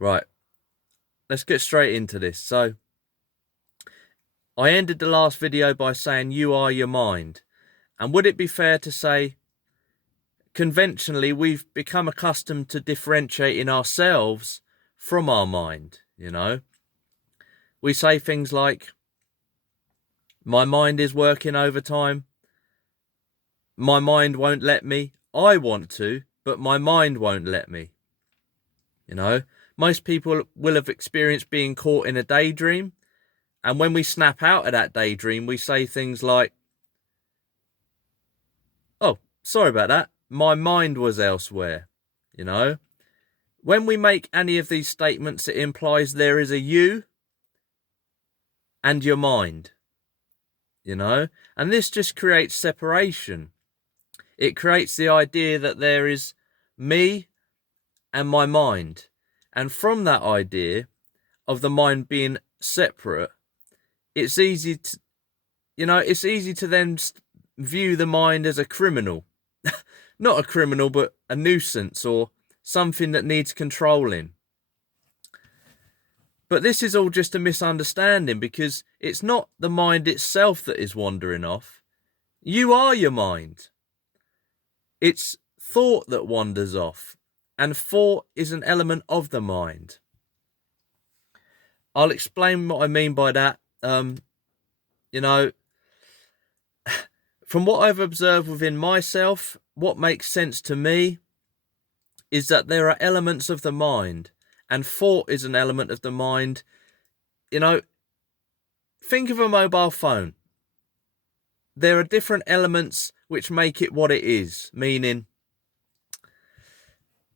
Right, let's get straight into this. So, I ended the last video by saying you are your mind. And would it be fair to say, conventionally, we've become accustomed to differentiating ourselves from our mind, you know? We say things like, my mind is working overtime. My mind won't let me. I want to, but my mind won't let me. You know, most people will have experienced being caught in a daydream. And when we snap out of that daydream, we say things like, oh, sorry about that. My mind was elsewhere. You know, when we make any of these statements, it implies there is a you and your mind, you know, and this just creates separation. It creates the idea that there is me and my mind. And from that idea of the mind being separate, it's easy to, it's easy to then view the mind as a criminal. Not a criminal, but a nuisance or something that needs controlling. But this is all just a misunderstanding, because it's not the mind itself that is wandering off. You are your mind. It's thought that wanders off, and thought is an element of the mind. I'll explain what I mean by that. You know, from what I've observed within myself, what makes sense to me is that there are elements of the mind, and thought is an element of the mind. You know, think of a mobile phone. There are different elements which make it what it is, meaning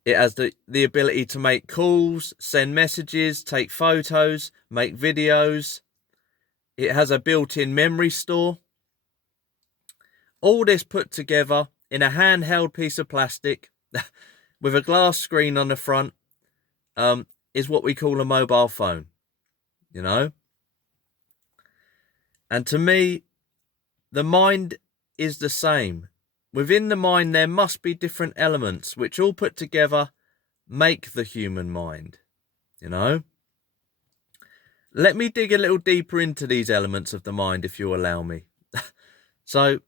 it has the ability to make calls, send messages, take photos, make videos. It has a built-in memory store. All this put together in a handheld piece of plastic with a glass screen on the front is what we call a mobile phone, you know? And to me, the mind is the same. Within the mind, there must be different elements which all put together make the human mind, you know? Let me dig a little deeper into these elements of the mind, if you allow me. So,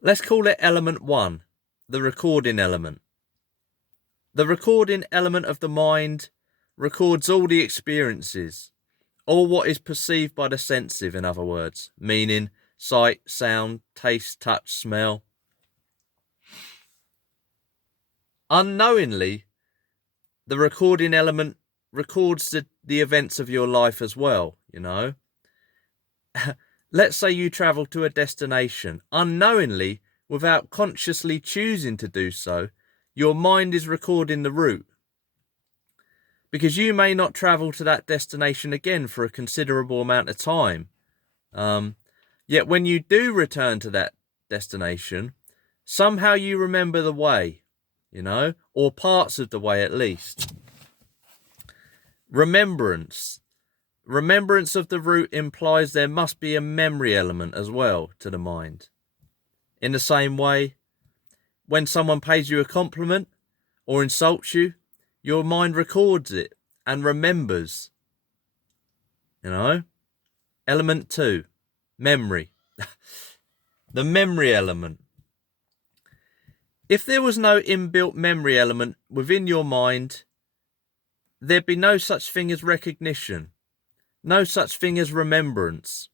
let's call it element 1, the recording element. The recording element of the mind records all the experiences, all what is perceived by the senses, in other words, meaning sight, sound, taste, touch, smell. Unknowingly, the recording element records the events of your life as well, you know. Let's say you travel to a destination. Unknowingly, without consciously choosing to do so, your mind is recording the route. Because you may not travel to that destination again for a considerable amount of time. Yet when you do return to that destination, somehow you remember the way, you know, or parts of the way at least. Remembrance of the route implies there must be a memory element as well to the mind. In the same way, when someone pays you a compliment or insults you, your mind records it and remembers. You know? Element 2, memory. The memory element. If there was no inbuilt memory element within your mind, there'd be no such thing as recognition, no such thing as remembrance.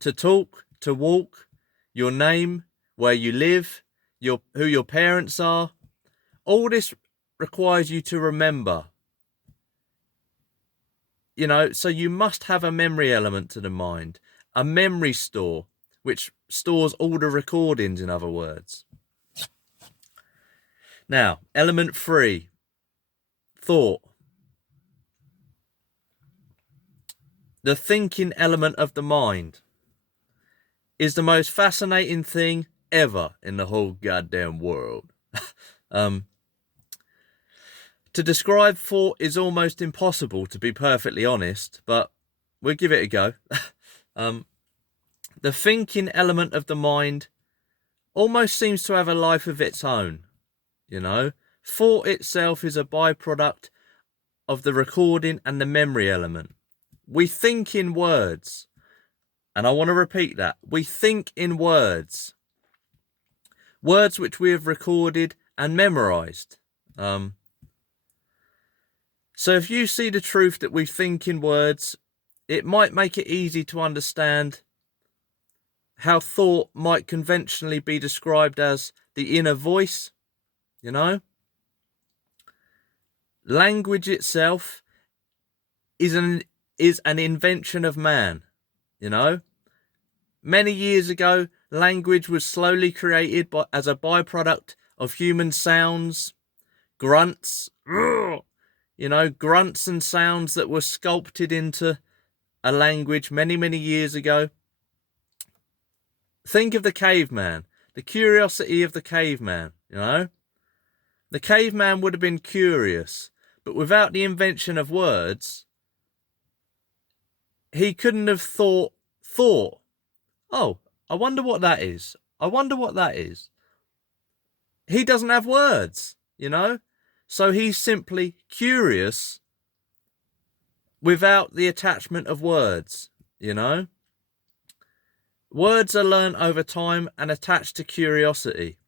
To talk, to walk, your name, where you live, who your parents are, all this requires you to remember. You know, so you must have a memory element to the mind, a memory store, which stores all the recordings, in other words. Now, element 3, thought. The thinking element of the mind is the most fascinating thing ever in the whole goddamn world. To describe thought is almost impossible, to be perfectly honest, but we'll give it a go. The thinking element of the mind almost seems to have a life of its own, you know. Thought itself is a byproduct of the recording and the memory element. We think in words. And I want to repeat that. We think in words. Words which we have recorded and memorized. So if you see the truth that we think in words, it might make it easy to understand how thought might conventionally be described as the inner voice, you know? Language itself is an invention of man, you know? Many years ago, language was slowly created as a byproduct of human sounds, grunts, grunts and sounds that were sculpted into a language many, many years ago. Think of the caveman, the curiosity of the caveman, you know? The caveman would have been curious, but without the invention of words, he couldn't have thought, oh, I wonder what that is. I wonder what that is. He doesn't have words, you know? So he's simply curious without the attachment of words, you know? Words are learned over time and attached to curiosity.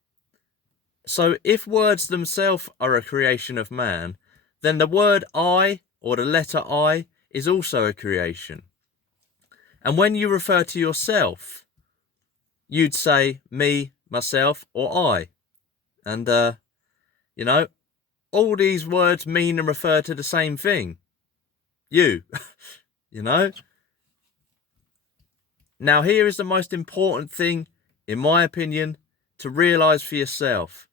So if words themselves are a creation of man, then the word I, or the letter I, is also a creation. And when you refer to yourself, you'd say me, myself, or I. And, all these words mean and refer to the same thing. You, you know? Now, here is the most important thing, in my opinion, to realise for yourself.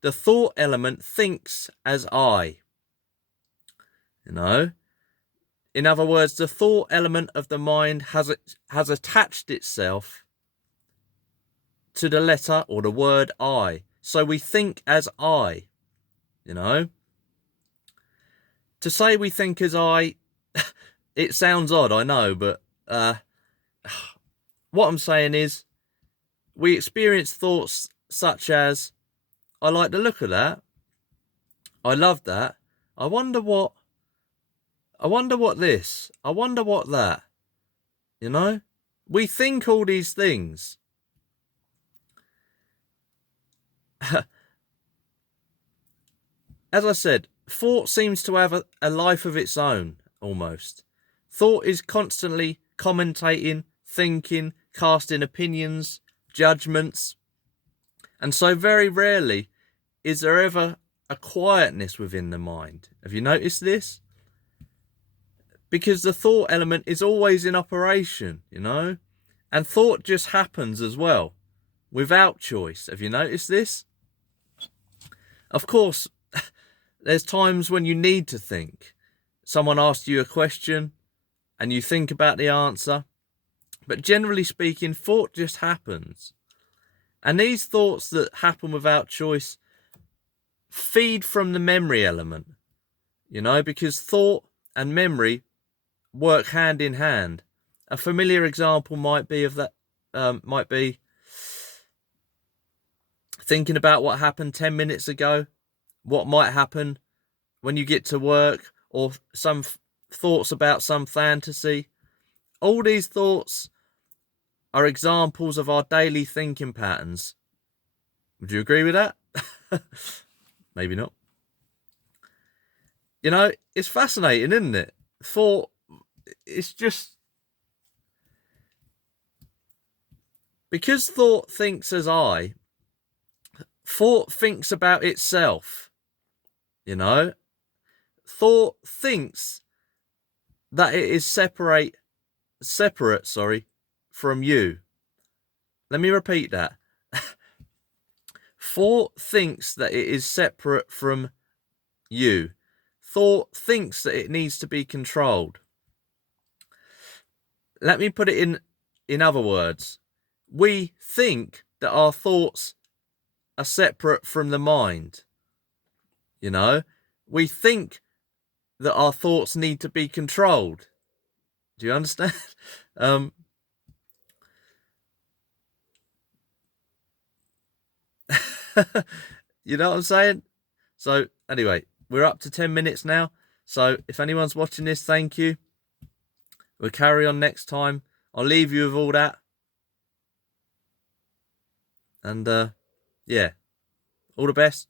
The thought element thinks as I. You know? In other words, the thought element of the mind has attached itself to the letter or the word I. So we think as I. You know? To say we think as I, it sounds odd, I know, but what I'm saying is we experience thoughts such as, I like the look of that. I love that. I wonder what this. I wonder what that. You know? We think all these things. As I said, thought seems to have a life of its own, almost. Thought is constantly commentating, thinking, casting opinions, judgments. And so very rarely is there ever a quietness within the mind. Have you noticed this? Because the thought element is always in operation, you know? And thought just happens as well, without choice. Have you noticed this? Of course, there's times when you need to think. Someone asks you a question and you think about the answer. But generally speaking, thought just happens. And these thoughts that happen without choice feed from the memory element, you know, because thought and memory work hand in hand. A familiar example might be thinking about what happened 10 minutes ago, what might happen when you get to work, or some thoughts about some fantasy. All these thoughts are examples of our daily thinking patterns. Would you agree with that? Maybe not. You know, it's fascinating, isn't it? Thought, it's just... Because thought thinks as I, thought thinks about itself, you know? Thought thinks that it is separate, from you. Let me repeat that. Thought thinks that it is separate from you. Thought thinks that it needs to be controlled. Let me put it in other words. We think that our thoughts are separate from the mind. You know, we think that our thoughts need to be controlled. Do you understand? You know what I'm saying? So anyway, we're up to 10 minutes now. So if anyone's watching this, thank you. We'll carry on next time. I'll leave you with all that. And yeah, all the best.